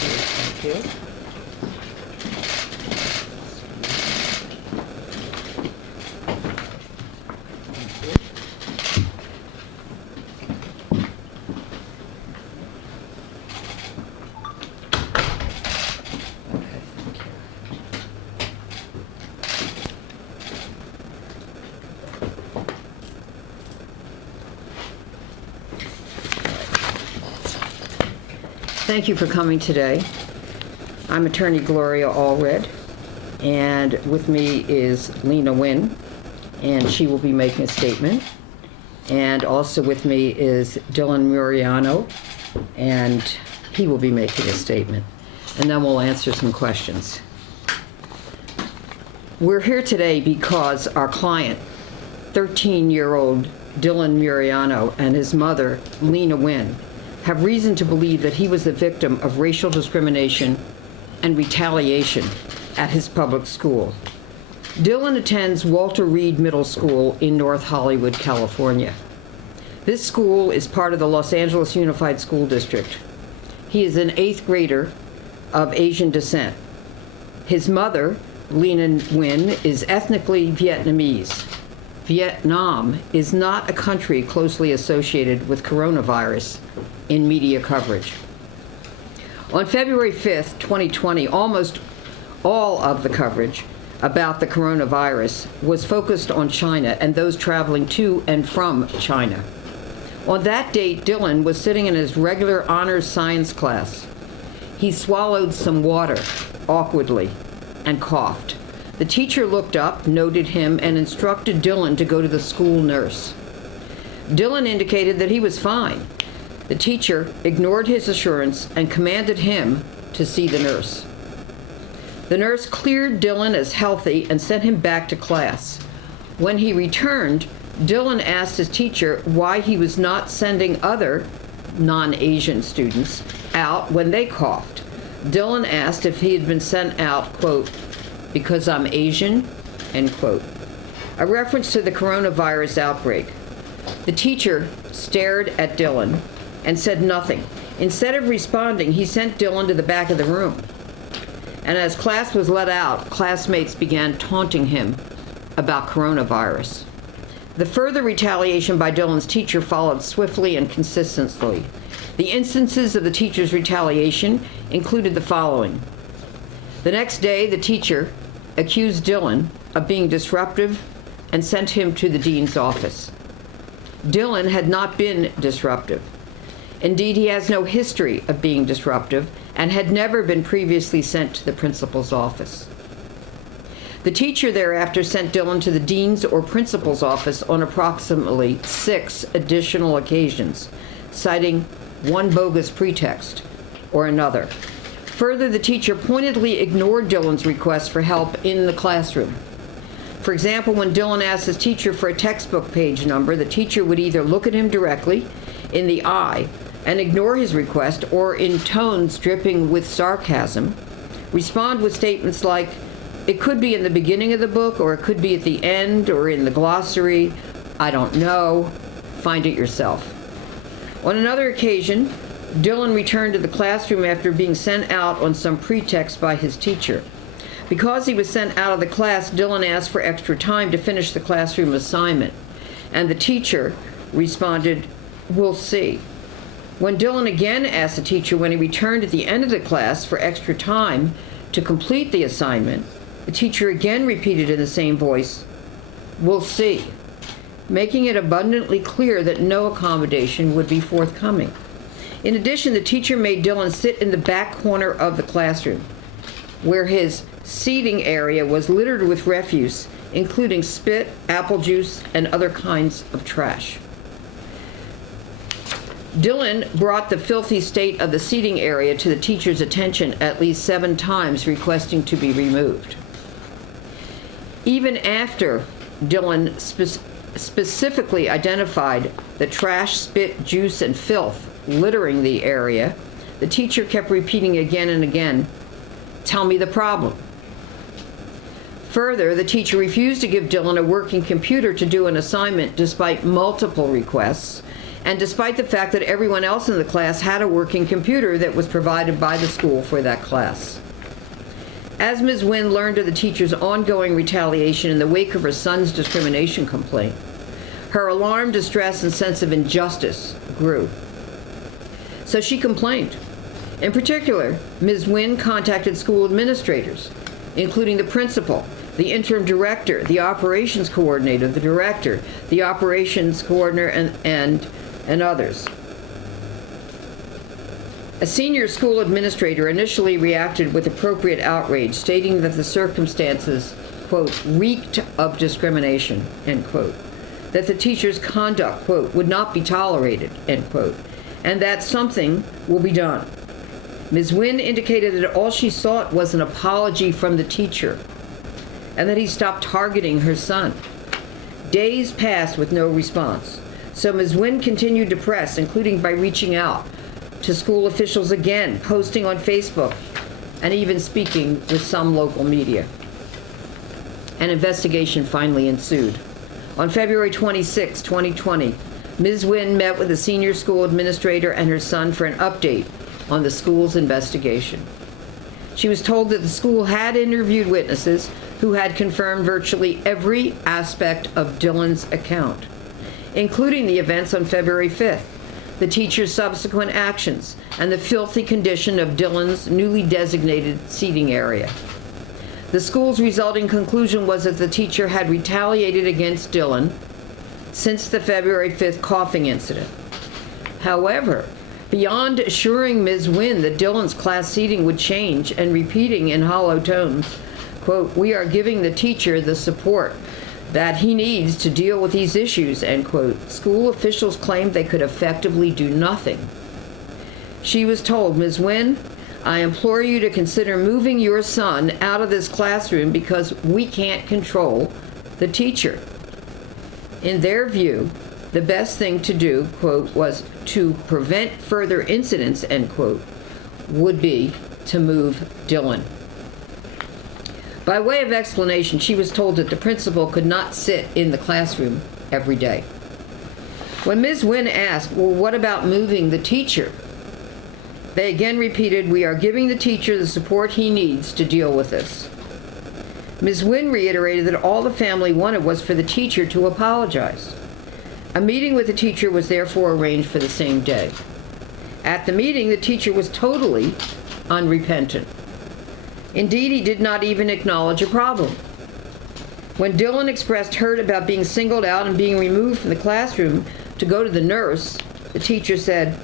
Thank you. Thank you for coming today. I'm attorney Gloria Allred, and with me is Lena Nguyen, and she will be making a statement. And also with me is Dylan Muriano, and he will be making a statement. And then we'll answer some questions. We're here today because our client, 13-year-old Dylan Muriano, and his mother, Lena Nguyen, have reason to believe that he was the victim of racial discrimination and retaliation at his public school. Dylan attends Walter Reed Middle School in North Hollywood, California. This school is part of the Los Angeles Unified School District. He is an 8th grader of Asian descent. His mother, Lena Nguyen, is ethnically Vietnamese. Vietnam is not a country closely associated with coronavirus in media coverage. On February 5th, 2020, almost all of the coverage about the coronavirus was focused on China and those traveling to and from China. On that date, Dylan was sitting in his regular honors science class. He swallowed some water awkwardly and coughed. The teacher looked up, noted him, and instructed Dylan to go to the school nurse. Dylan indicated that he was fine. The teacher ignored his assurance and commanded him to see the nurse. The nurse cleared Dylan as healthy and sent him back to class. When he returned, Dylan asked his teacher why he was not sending other non-Asian students out when they coughed. Dylan asked if he had been sent out, quote, because I'm Asian, end quote. A reference to the coronavirus outbreak. The teacher stared at Dylan and said nothing. Instead of responding, he sent Dylan to the back of the room. And as class was let out, classmates began taunting him about coronavirus. The further retaliation by Dylan's teacher followed swiftly and consistently. The instances of the teacher's retaliation included the following. The next day, the teacher accused Dylan of being disruptive and sent him to the dean's office. Dylan had not been disruptive. Indeed, he has no history of being disruptive and had never been previously sent to the principal's office. The teacher thereafter sent Dylan to the dean's or principal's office on approximately 6 additional occasions, citing one bogus pretext or another. Further, the teacher pointedly ignored Dylan's request for help in the classroom. For example, when Dylan asked his teacher for a textbook page number, the teacher would either look at him directly in the eye and ignore his request, or in tones dripping with sarcasm, respond with statements like, it could be in the beginning of the book, or it could be at the end, or in the glossary, I don't know, find it yourself. On another occasion, Dylan returned to the classroom after being sent out on some pretext by his teacher. Because he was sent out of the class, Dylan asked for extra time to finish the classroom assignment, and the teacher responded, we'll see. When Dylan again asked the teacher when he returned at the end of the class for extra time to complete the assignment, the teacher again repeated in the same voice, we'll see, making it abundantly clear that no accommodation would be forthcoming. In addition, the teacher made Dylan sit in the back corner of the classroom, where his seating area was littered with refuse, including spit, apple juice, and other kinds of trash. Dylan brought the filthy state of the seating area to the teacher's attention at least 7 times, requesting to be removed. Even after Dylan specifically identified the trash, spit, juice, and filth littering the area, the teacher kept repeating again and again, tell me the problem. Further, the teacher refused to give Dylan a working computer to do an assignment despite multiple requests, and despite the fact that everyone else in the class had a working computer that was provided by the school for that class. As Ms. Wynn learned of the teacher's ongoing retaliation in the wake of her son's discrimination complaint, her alarm, distress, and sense of injustice grew. So she complained. In particular, Ms. Wynn contacted school administrators, including the principal, the interim director, the operations coordinator, the director, the operations coordinator, and others. A senior school administrator initially reacted with appropriate outrage, stating that the circumstances, quote, reeked of discrimination, end quote, that the teacher's conduct, quote, would not be tolerated, end quote, and that something will be done. Ms. Wynn indicated that all she sought was an apology from the teacher and that he stop targeting her son. Days passed with no response, so Ms. Wynn continued to press, including by reaching out to school officials again, posting on Facebook, and even speaking with some local media. An investigation finally ensued. On February 26, 2020, Ms. Wynn met with a senior school administrator and her son for an update on the school's investigation. She was told that the school had interviewed witnesses who had confirmed virtually every aspect of Dylan's account, including the events on February 5th, the teacher's subsequent actions, and the filthy condition of Dylan's newly designated seating area. The school's resulting conclusion was that the teacher had retaliated against Dylan since the February 5th coughing incident. However, beyond assuring Ms. Wynn that Dylan's class seating would change and repeating in hollow tones, quote, "We are giving the teacher the support that he needs to deal with these issues," end quote, school officials claimed they could effectively do nothing. She was told, "Ms. Wynn, I implore you to consider moving your son out of this classroom because we can't control the teacher." In their view, the best thing to do, quote, was to prevent further incidents, end quote, would be to move Dylan. By way of explanation, she was told that the principal could not sit in the classroom every day. When Ms. Wynn asked, "Well, what about moving the teacher?" they again repeated, "We are giving the teacher the support he needs to deal with this." Ms. Wynn reiterated that all the family wanted was for the teacher to apologize. A meeting with the teacher was therefore arranged for the same day. At the meeting, the teacher was totally unrepentant. Indeed, he did not even acknowledge a problem. When Dylan expressed hurt about being singled out and being removed from the classroom to go to the nurse, the teacher said,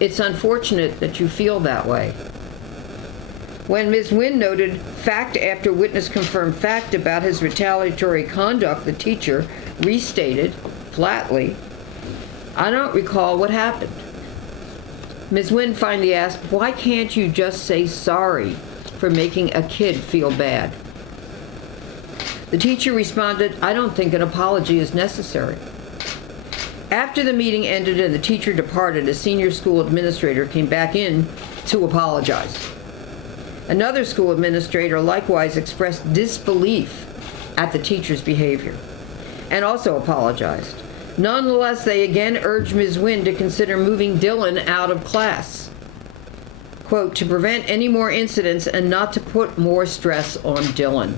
"It's unfortunate that you feel that way." When Ms. Wynn noted fact after witness confirmed fact about his retaliatory conduct, the teacher restated flatly, "I don't recall what happened." Ms. Wynn finally asked, "Why can't you just say sorry for making a kid feel bad?" The teacher responded, "I don't think an apology is necessary." After the meeting ended and the teacher departed, a senior school administrator came back in to apologize. Another school administrator likewise expressed disbelief at the teacher's behavior and also apologized. Nonetheless, they again urged Ms. Wynn to consider moving Dylan out of class, quote, to prevent any more incidents and not to put more stress on Dylan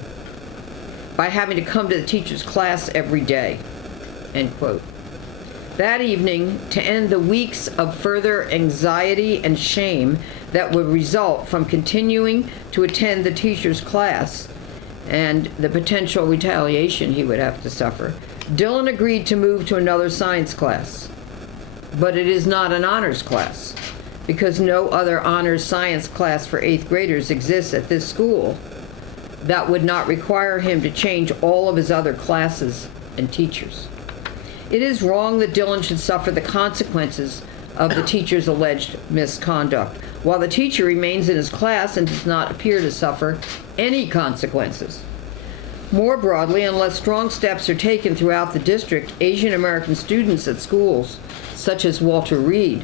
by having to come to the teacher's class every day, end quote. That evening, to end the weeks of further anxiety and shame that would result from continuing to attend the teacher's class and the potential retaliation he would have to suffer, Dylan agreed to move to another science class. But it is not an honors class, because no other honors science class for 8th graders exists at this school that would not require him to change all of his other classes and teachers. It is wrong that Dylan should suffer the consequences of the teacher's alleged misconduct, while the teacher remains in his class and does not appear to suffer any consequences. More broadly, unless strong steps are taken throughout the district, Asian American students at schools, such as Walter Reed,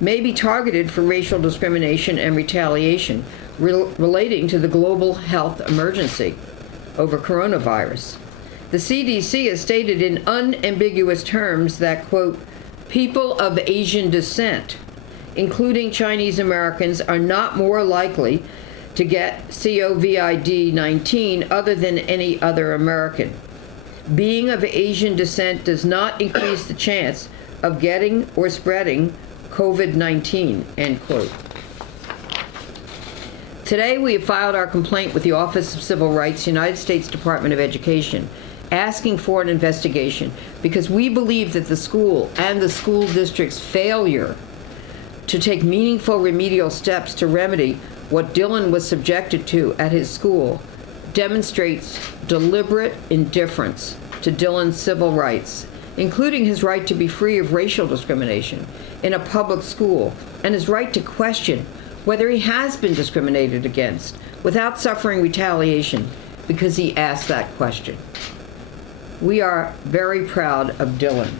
may be targeted for racial discrimination and retaliation relating to the global health emergency over coronavirus. The CDC has stated in unambiguous terms that, quote, People of Asian descent, including Chinese Americans, are not more likely to get COVID-19 other than any other American. Being of Asian descent does not increase the chance of getting or spreading COVID-19, end quote. Today, we have filed our complaint with the Office of Civil Rights, United States Department of Education, asking for an investigation because we believe that the school and the school district's failure to take meaningful remedial steps to remedy what Dylan was subjected to at his school demonstrates deliberate indifference to Dylan's civil rights, including his right to be free of racial discrimination in a public school and his right to question whether he has been discriminated against without suffering retaliation because he asked that question. We are very proud of Dylan.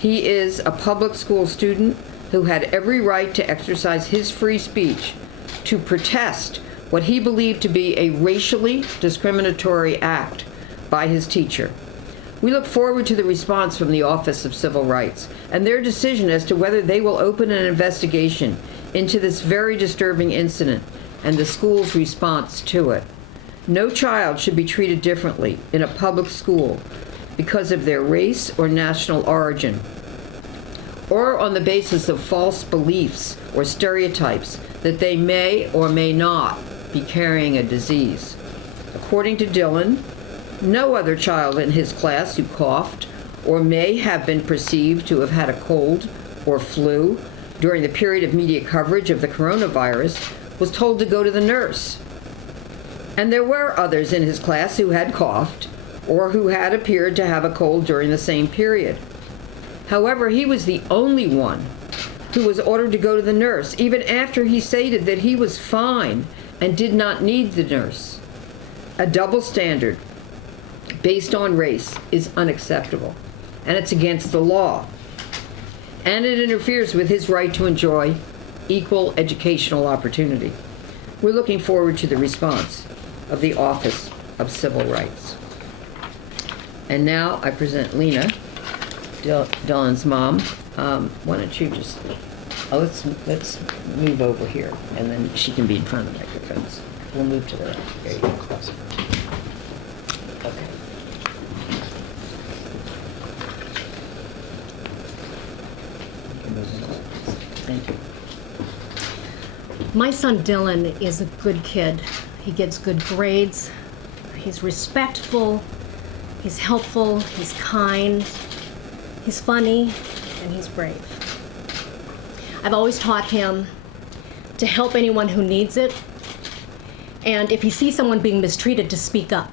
He is a public school student who had every right to exercise his free speech to protest what he believed to be a racially discriminatory act by his teacher. We look forward to the response from the Office of Civil Rights and their decision as to whether they will open an investigation into this very disturbing incident and the school's response to it. No child should be treated differently in a public school because of their race or national origin, or on the basis of false beliefs or stereotypes that they may or may not be carrying a disease. According to Dylan, no other child in his class who coughed or may have been perceived to have had a cold or flu during the period of media coverage of the coronavirus was told to go to the nurse. And there were others in his class who had coughed or who had appeared to have a cold during the same period. However, he was the only one who was ordered to go to the nurse, even after he stated that he was fine and did not need the nurse. A double standard based on race is unacceptable, and it's against the law. And it interferes with his right to enjoy equal educational opportunity. We're looking forward to the response of the Office of Civil Rights. And now I present Lena, Dylan's mom. Why don't you just, let's move over here, and then she can be in front of the microphones. We'll move to the left. There you go. Okay. Thank you. My son Dylan is a good kid. He gets good grades. He's respectful. He's helpful. He's kind. He's funny. And he's brave. I've always taught him to help anyone who needs it. And if he sees someone being mistreated, to speak up.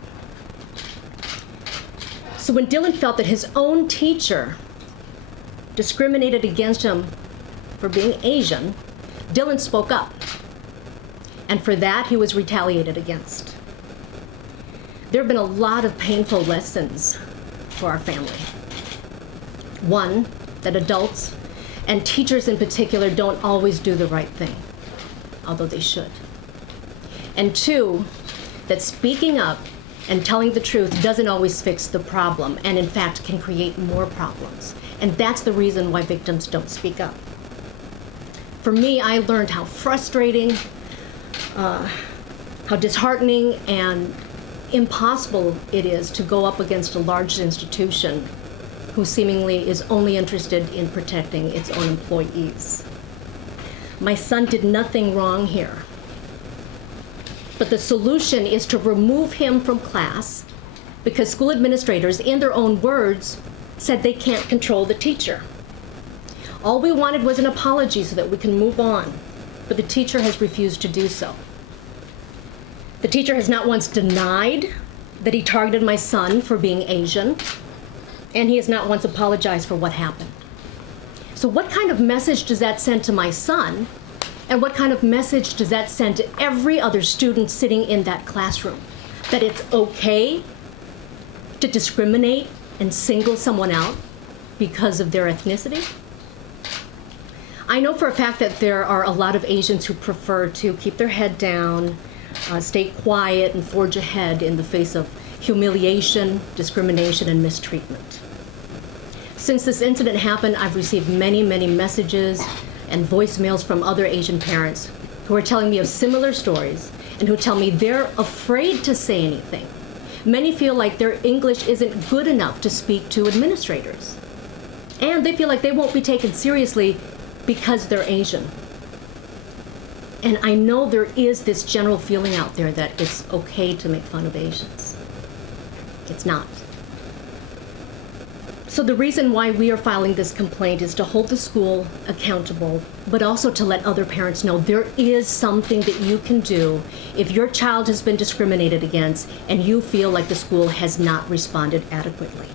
So when Dylan felt that his own teacher discriminated against him for being Asian, Dylan spoke up. And for that, he was retaliated against. There have been a lot of painful lessons for our family. One, that adults, and teachers in particular, don't always do the right thing, although they should. And two, that speaking up and telling the truth doesn't always fix the problem, and in fact can create more problems. And that's the reason why victims don't speak up. For me, I learned how frustrating, how disheartening and impossible it is to go up against a large institution who seemingly is only interested in protecting its own employees. My son did nothing wrong here. But the solution is to remove him from class because school administrators, in their own words, said they can't control the teacher. All we wanted was an apology so that we can move on, but the teacher has refused to do so. The teacher has not once denied that he targeted my son for being Asian, and he has not once apologized for what happened. So what kind of message does that send to my son, and what kind of message does that send to every other student sitting in that classroom? That it's okay to discriminate and single someone out because of their ethnicity? I know for a fact that there are a lot of Asians who prefer to keep their head down, stay quiet, and forge ahead in the face of humiliation, discrimination, and mistreatment. Since this incident happened, I've received many, many messages and voicemails from other Asian parents who are telling me of similar stories and who tell me they're afraid to say anything. Many feel like their English isn't good enough to speak to administrators. And they feel like they won't be taken seriously because they're Asian. And I know there is this general feeling out there that it's okay to make fun of Asians. It's not. So the reason why we are filing this complaint is to hold the school accountable, but also to let other parents know there is something that you can do if your child has been discriminated against and you feel like the school has not responded adequately.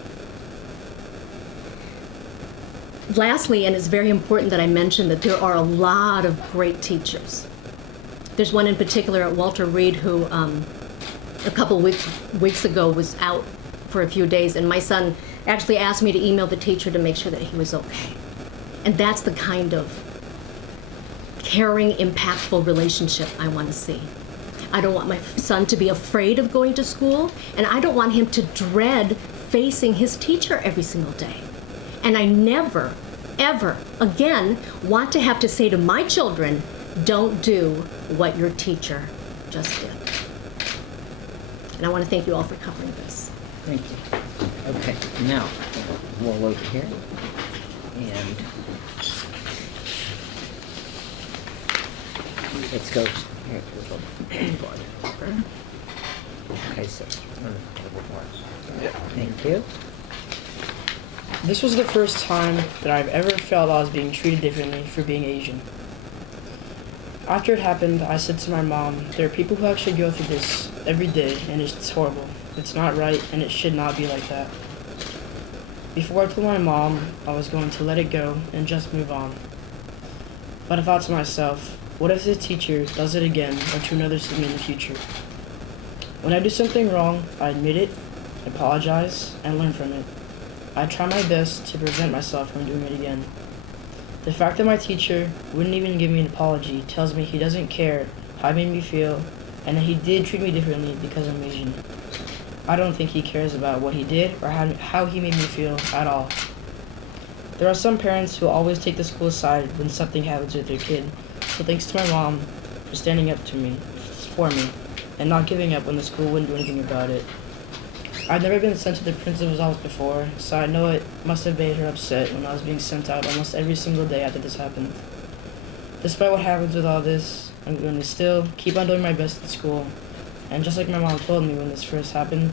Lastly, and it's very important that I mention that there are a lot of great teachers. There's one in particular at Walter Reed who a couple weeks ago was out for a few days, and my son actually asked me to email the teacher to make sure that he was okay. And that's the kind of caring, impactful relationship I want to see. I don't want my son to be afraid of going to school, and I don't want him to dread facing his teacher every single day. And I never, ever again want to have to say to my children, don't do what your teacher just did. And I want to thank you all for covering this. Thank you. Okay, now, we'll over here. And let's go here to the farther. Okay, so, thank you. This was the first time that I've ever felt I was being treated differently for being Asian. After it happened, I said to my mom, there are people who actually go through this every day, and it's horrible. It's not right, and it should not be like that. Before I told my mom I was going to let it go and just move on. But I thought to myself, what if the teacher does it again or to another student in the future? When I do something wrong, I admit it, apologize, and learn from it. I try my best to prevent myself from doing it again. The fact that my teacher wouldn't even give me an apology tells me he doesn't care how he made me feel and that he did treat me differently because I'm Asian. I don't think he cares about what he did or how he made me feel at all. There are some parents who always take the school aside when something happens with their kid, so thanks to my mom for standing up for me and not giving up when the school wouldn't do anything about it. I've never been sent to the principal's office before, so I know it must have made her upset when I was being sent out almost every single day after this happened. Despite what happens with all this, I'm going to still keep on doing my best at school. And just like my mom told me when this first happened,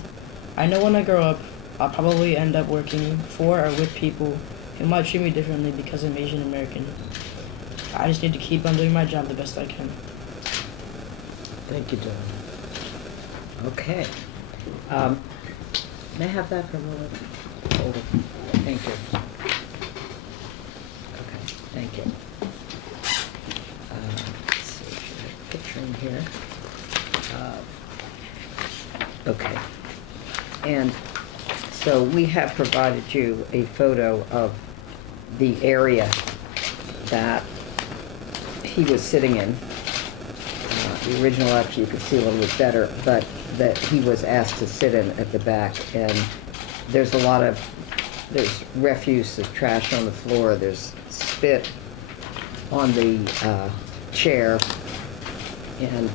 I know when I grow up, I'll probably end up working for or with people who might treat me differently because I'm Asian American. I just need to keep on doing my job the best I can. Thank you, Dylan. Okay. May I have that for a moment? Hold it. Thank you. Okay, thank you. Let's see, should I have a picture in here? Okay. And so we have provided you a photo of the area that he was sitting in. The original, actually, you could see a little bit better, but that he was asked to sit in at the back. And there's there's refuse, there's trash on the floor, there's spit on the chair, and